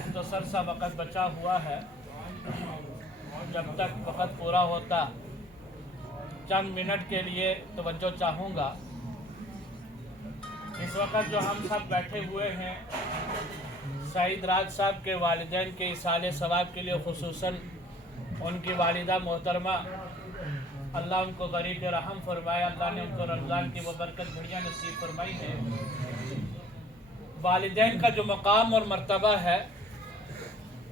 मुख्तसर सा वक़्त बचा हुआ है। जब तक वक़्त पूरा होता चंद मिनट के लिए तवज्जो चाहूँगा। इस वक़्त जो हम सब बैठे हुए हैं सईद राज साहब के वालिदैन के इसाले सवाब के लिए खुसूसन उनकी वालिदा मोहतरमा अल्लाह उनको गरीब रहम फरमाए। अल्लाह ने उनको रमज़ान की वो बरकत घड़ियाँ नसीब फरमाई है। वालिदैन का जो मकाम और मर्तबा है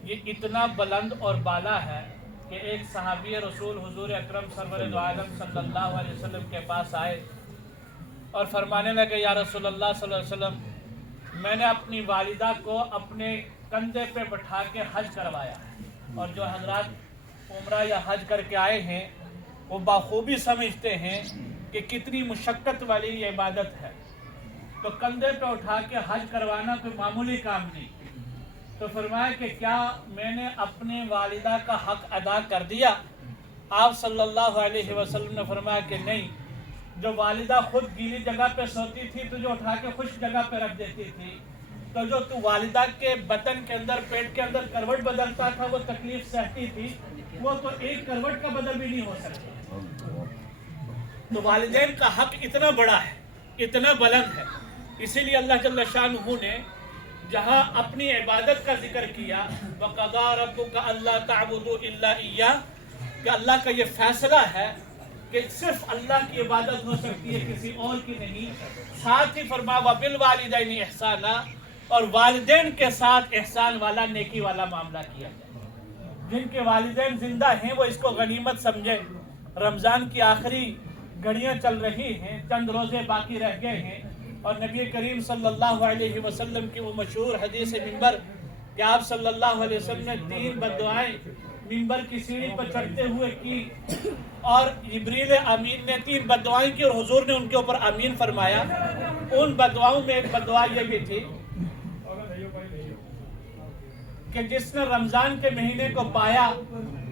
ये इतना बुलंद और बाला है कि एक सहाबी रसूल हुजूर अकरम सरवर दो आलम सल्लल्लाहु अलैहि वसल्लम के पास आए और फरमाने लगे, या रसूलल्लाह सल्लल्लाहु अलैहि वसल्लम, मैंने अपनी वालिदा को अपने कंधे पे बैठा के हज करवाया। और जो हजरात उम्रा या हज करके आए हैं वो बाखूबी समझते हैं कि कितनी मुशक्क़त वाली ये इबादत है। तो कंधे पे उठा के हज करवाना कोई मामूली काम नहीं। तो फरमाया कि क्या मैंने अपने वालिदा का हक अदा कर दिया? आप सल्लल्लाहु अलैहि वसल्लम ने फरमाया कि नहीं। जो वालिदा खुद गीली जगह पे सोती थी तुझे उठा के खुश्क जगह पे रख देती थी, तो जो तू वालिदा के बदन के अंदर पेट के अंदर करवट बदलता था वो तकलीफ सहती थी, वो तो एक करवट का बदल भी नहीं हो सकता। तो वालिदैन का हक इतना बड़ा है, इतना बुलंद है। इसीलिए अल्लाह जल्ल शानुहु ने जहाँ अपनी इबादत का जिक्र किया, वक़ज़ा रब्बुका अल्ला तअबुदू इल्ला इय्याह, कि अल्लाह का ये फैसला है कि सिर्फ अल्लाह की इबादत हो सकती है, किसी और की नहीं। साथ ही फरमाया व बिल वालिदैनि इहसाना, और वालिदैन के साथ एहसान वाला नेकी वाला मामला किया जाए। जिनके वालिदैन जिंदा हैं वो इसको गनीमत समझे। रमज़ान की आखिरी घड़ियाँ चल रही हैं, चंद रोज़े बाकी रह गए हैं, और नबी करीम सल्लल्लाहु अलैहि वसल्लम की वो मशहूर हदीस मिंबर कि आप सल्लल्लाहु अलैहि वसल्लम ने 3 बद्दुआएं मिंबर की सीढ़ी पर चढ़ते हुए की, और जिब्रील अमीन ने 3 बद्दुआएं की और हुजूर ने उनके ऊपर आमीन फरमाया। उन बद्दुआओं में एक बद्दुआ ये भी थी कि जिसने रमज़ान के महीने को पाया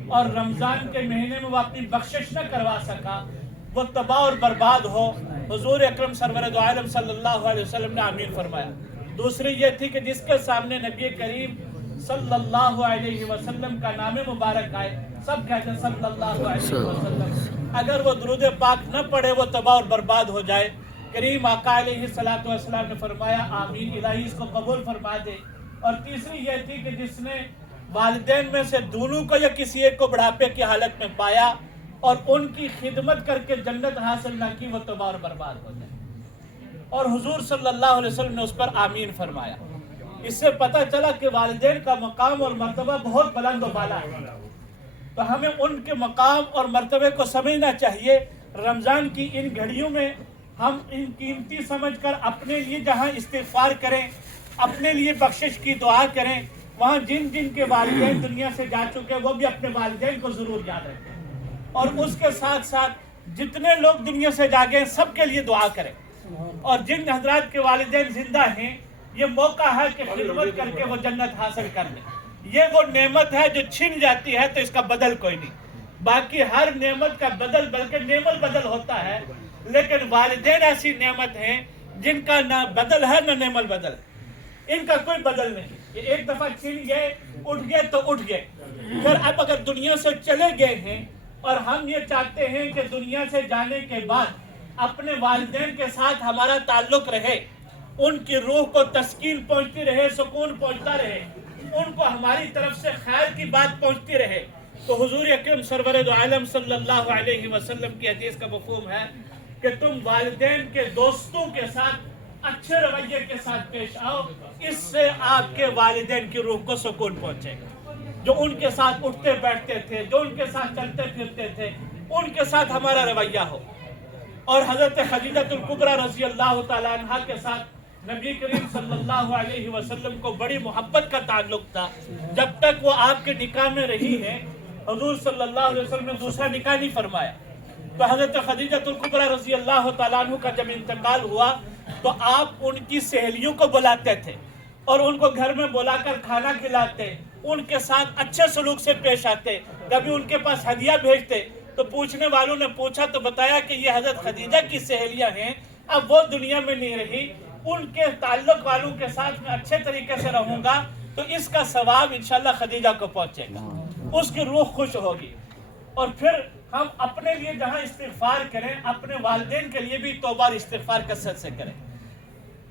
और रमज़ान के महीने में वो अपनी बख्शिश न करवा सका, वो तबाह और बर्बाद हो। हुजूर अकरम सरवर दो आलम सल्लल्लाहु अलैहि वसल्लम ने आमीन फरमाया। दूसरी ये थी कि जिसके सामने नबी करीम सल्लल्लाहु अलैहि वसल्लम का नाम मुबारक आए, सब कहते हैं सल्लल्लाहु अलैहि वसल्लम, अगर वो दुरूद पाक न पढ़े वो तबाह और बर्बाद हो जाए। करीम आका अलैहि सलातो वस्सलाम ने फरमाया आमीन, इलाही इसको कबूल फरमा दे। और तीसरी ये थी कि जिसने वालिदैन में से दोनों को या किसी एक को बुढ़ापे की हालत में पाया और उनकी खिदमत करके जन्नत हासिल न की, वो तबाह और बर्बाद हो जाए। और हुजूर सल्लल्लाहु अलैहि वसल्लम ने उस पर आमीन फरमाया। इससे पता चला कि वालिदैन का मकाम और मर्तबा बहुत बुलंद और बाला है। तो हमें उनके मकाम और मर्तबे को समझना चाहिए। रमज़ान की इन घड़ियों में हम इन कीमती समझकर अपने लिए जहाँ इस्तिग़फ़ार करें, अपने लिए बख्शिश की दुआ करें, वहाँ जिन जिन के वालिदैन दुनिया से जा चुके हैं वो भी अपने वालिदैन को ज़रूर याद रखें। और उसके साथ साथ जितने लोग दुनिया से जागे हैं सबके लिए दुआ करें। और जिन हजरात के वालिदैन जिंदा हैं ये मौका है कि खिदमत करके वो जन्नत हासिल कर लें। ये वो नेमत है जो छिन जाती है तो इसका बदल कोई नहीं। बाकी हर नेमत का बदल बल्कि नेमल बदल होता है, लेकिन वालिदैन ऐसी नेमत हैं जिनका ना बदल है ना नेमल बदल, इनका कोई बदल नहीं। ये एक दफा छिन गए, उठ गए तो उठ गए। फिर अब अगर दुनिया से चले गए हैं और हम ये चाहते हैं कि दुनिया से जाने के बाद अपने वालिदैन के साथ हमारा ताल्लुक रहे, उनकी रूह को तस्कीन पहुंचती रहे, सुकून पहुंचता रहे, उनको हमारी तरफ से खैर की बात पहुंचती रहे, तो हुजूर अकरम सरवर दो आलम सल्लल्लाहु अलैहि वसल्लम की हदीस का मफ़हूम है कि तुम वालिदैन के दोस्तों के साथ अच्छे रवैये के साथ पेश आओ। इससे आपके वालिदैन की रूह को सुकून पहुंचेगा। जो उनके साथ उठते बैठते थे, जो उनके साथ चलते फिरते थे, उनके साथ हमारा रवैया हो। और हजरत खदीजतुल कुबरा रज़ी अल्लाह तआला अन्हा के साथ नबी करीम सल्लल्लाहु अलैहि वसल्लम को बड़ी मोहब्बत का ताल्लुक था। जब तक वो आपके निकाह में रही है हुजूर सल्लल्लाहु अलैहि वसल्लम ने दूसरा निकाह नहीं फरमाया। तो हजरत खदीजतुल कुबरा रज़ी अल्लाह तआला अन्हा का जब इंतकाल हुआ तो आप उनकी सहेलियों को बुलाते थे और उनको घर में बुलाकर खाना खिलाते, उनके साथ अच्छे सलूक से पेश आते, कभी उनके पास हदिया भेजते। तो पूछने वालों ने पूछा तो बताया कि ये हजरत खदीजा की सहेलियां हैं, अब वो दुनिया में नहीं रही, उनके ताल्लुक वालों के साथ मैं अच्छे तरीके से रहूंगा تو اس کا ثواب انشاءاللہ خدیجہ کو پہنچے گا، اس کی روح خوش ہوگی۔ اور پھر ہم اپنے لیے جہاں استغفار کریں، اپنے والدین کے لیے بھی توبہ اور استغفار کثرت سے کریں۔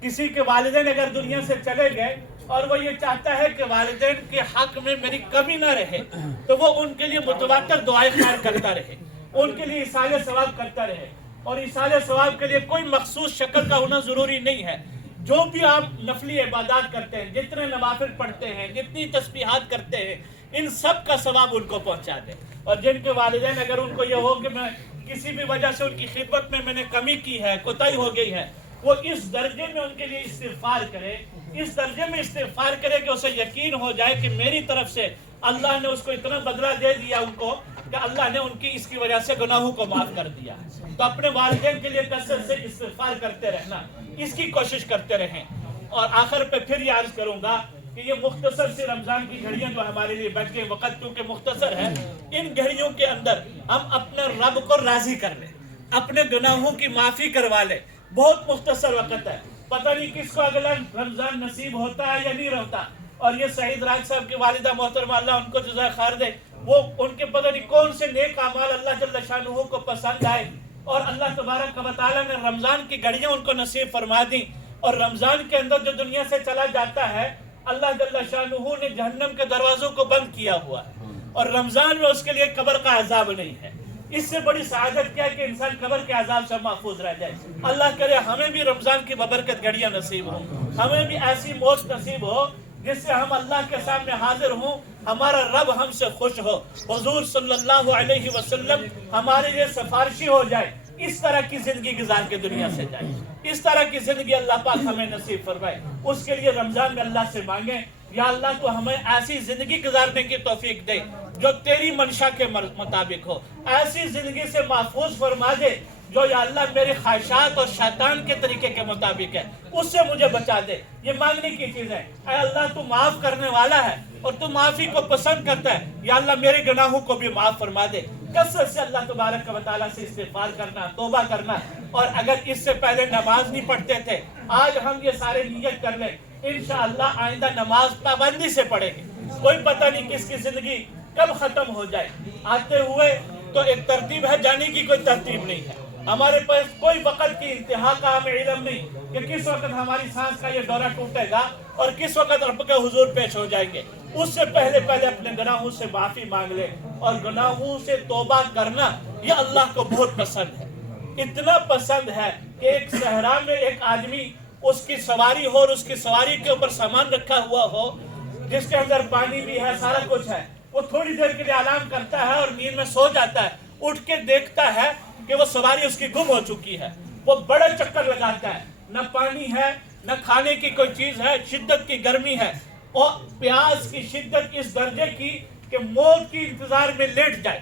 کسی کے والدین اگر دنیا سے چلے گئے اور وہ یہ چاہتا ہے کہ والدین کے حق میں میری کمی نہ رہے، تو وہ ان کے لیے متواتر دعائیں خیر کرتا رہے، ان کے لیے ایصال ثواب کرتا رہے۔ اور ایصال ثواب کے لیے کوئی مخصوص شکل کا ہونا ضروری نہیں ہے۔ جو بھی آپ نفلی عبادات کرتے ہیں، جتنے نوافل پڑھتے ہیں، جتنی تسبیحات کرتے ہیں، ان سب کا ثواب ان کو پہنچا دیں۔ اور جن کے والدین اگر ان کو یہ ہو کہ میں کسی بھی وجہ سے ان کی خدمت میں نے کمی کی ہے، کوتاہی ہو گئی ہے، وہ اس درجے میں ان کے لیے استغفار کرے، اس درجے میں استغفار کرے کہ اسے یقین ہو جائے کہ میری طرف سے اللہ نے اس کو اتنا بدلہ دے دیا ان کو کہ اللہ نے ان کی اس کی وجہ سے گناہوں کو معاف کر دیا۔ تو اپنے والدین کے لیے کثرت سے استغفار کرتے رہنا، اس کی کوشش کرتے رہیں۔ اور آخر پہ پھر یہ عرض کروں گا کہ یہ مختصر سی رمضان کی گھڑیاں جو ہمارے لیے بچ گئے، وقت کیونکہ مختصر ہے، ان گھڑیوں کے اندر ہم اپنے رب کو راضی کر لیں، اپنے گناہوں کی معافی کروا لیں۔ بہت مختصر وقت ہے، پتہ نہیں کس کو اگلا رمضان نصیب ہوتا ہے یا نہیں ہوتا۔ اور یہ سعید راج صاحب کی والدہ محترمہ، اللہ ان کو جزائے خیر دے، وہ ان کے پتہ نہیں کون سے نیک اعمال اللہ جل شانہ کو پسند آئے، اور اللہ تبارک و تعالیٰ نے رمضان کی گھڑیاں ان کو نصیب فرما دی۔ اور رمضان کے اندر جو دنیا سے چلا جاتا ہے، اللہ جل شانہ نے جہنم کے دروازوں کو بند کیا ہوا ہے، اور رمضان میں اس کے لیے قبر کا عذاب نہیں ہے۔ اس سے بڑی سعادت کیا ہے کہ انسان قبر کے عذاب سے محفوظ رہ جائے۔ اللہ کرے ہمیں بھی رمضان کی ببرکت گھڑیاں نصیب ہوں، ہمیں بھی ایسی موت نصیب ہو جس سے ہم اللہ کے سامنے حاضر ہوں، ہمارا رب ہم سے خوش ہو، حضور صلی اللہ علیہ وسلم ہمارے لیے سفارشی ہو جائے، اس طرح کی زندگی گزار کے دنیا سے جائے، اس طرح کی زندگی اللہ پاک ہمیں نصیب فرمائے۔ اس کے لیے رمضان میں اللہ سے مانگیں، یا اللہ تو ہمیں ایسی زندگی گزارنے کی توفیق دے جو تیری منشا کے مطابق ہو، ایسی زندگی سے محفوظ فرما دے جو یا اللہ میری خواہشات اور شیطان کے طریقے کے مطابق ہے، اس سے مجھے بچا دے۔ یہ مانگنے کی چیز ہے۔ اے اللہ تو معاف کرنے والا ہے اور تو معافی کو پسند کرتا ہے، یا اللہ میرے گناہوں کو بھی معاف فرما دے۔ کثرت سے اللہ تبارک و تعالیٰ سے استغفار کرنا، توبہ کرنا۔ اور اگر اس سے پہلے نماز نہیں پڑھتے تھے، آج ہم یہ سارے نیت کر لیں، انشاءاللہ آئندہ نماز پابندی سے پڑھیں گے۔ کوئی پتہ نہیں کس کی زندگی کب ختم ہو جائے۔ آتے ہوئے تو ایک ترتیب ہے، جانے کی کوئی ترتیب نہیں ہے۔ ہمارے پاس کوئی وقت کی انتہا کا ہمیں علم نہیں کہ کس وقت ہماری سانس کا یہ دورہ ٹوٹے گا اور کس وقت رب کے حضور پیش ہو جائیں گے۔ اس سے پہلے اپنے گناہوں سے معافی مانگ لے، اور گناہوں سے توبہ کرنا یہ اللہ کو بہت پسند ہے۔ اتنا پسند ہے کہ ایک صحرا میں ایک آدمی، اس کی سواری ہو اور اس کی سواری کے اوپر سامان رکھا ہوا ہو، جس کے اندر پانی بھی ہے، سارا کچھ ہے، وہ تھوڑی دیر کے لیے آرام کرتا ہے اور نیند میں سو جاتا ہے۔ اٹھ کے دیکھتا ہے کہ وہ سواری اس کی گم ہو چکی ہے۔ وہ بڑے چکر لگاتا ہے، نہ پانی ہے نہ کھانے کی کوئی چیز ہے، شدت کی گرمی ہے اور پیاس کی شدت اس درجے کی کہ موت کی انتظار میں لیٹ جائے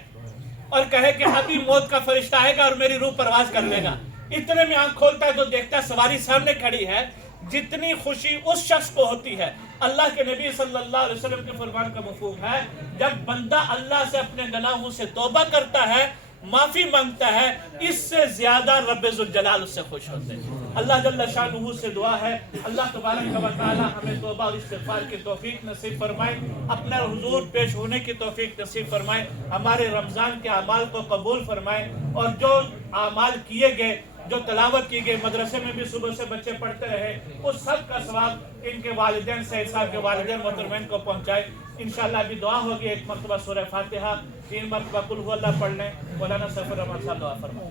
اور کہے کہ ابھی موت کا فرشتہ آئے گا اور میری روح پرواز کر لے گا۔ اتنے میں آنکھ کھولتا ہے تو دیکھتا ہے سواری سامنے کھڑی ہے۔ جتنی خوشی اس شخص کو ہوتی ہے، اللہ کے نبی صلی اللہ علیہ وسلم کے فرمان کا مفہوم ہے، جب بندہ اللہ سے اپنے گناہوں سے توبہ کرتا ہے، معافی مانگتا ہے، اس سے زیادہ رب ذوالجلال اس سے خوش ہوتے ہیں۔ اللہ جل شانہ سے دعا ہے، اللہ تبارک و تعالی ہمیں توبہ اور استغفار کی توفیق نصیب فرمائے، اپنا حضور پیش ہونے کی توفیق نصیب فرمائے، ہمارے رمضان کے اعمال کو قبول فرمائے، اور جو اعمال کیے گئے، جو تلاوت کی گئی، مدرسے میں بھی صبح سے بچے پڑھتے رہے، اس سب کا ثواب ان کے والدین سعید صاحب کے والدین محترمین کو پہنچائے۔ انشاءاللہ ابھی دعا ہوگی، ایک مرتبہ سورہ فاتحہ، 3 مرتبہ قل هو اللہ پڑھ لیں۔ مولانا سفر رحمت صاحب دعا فرمائیں۔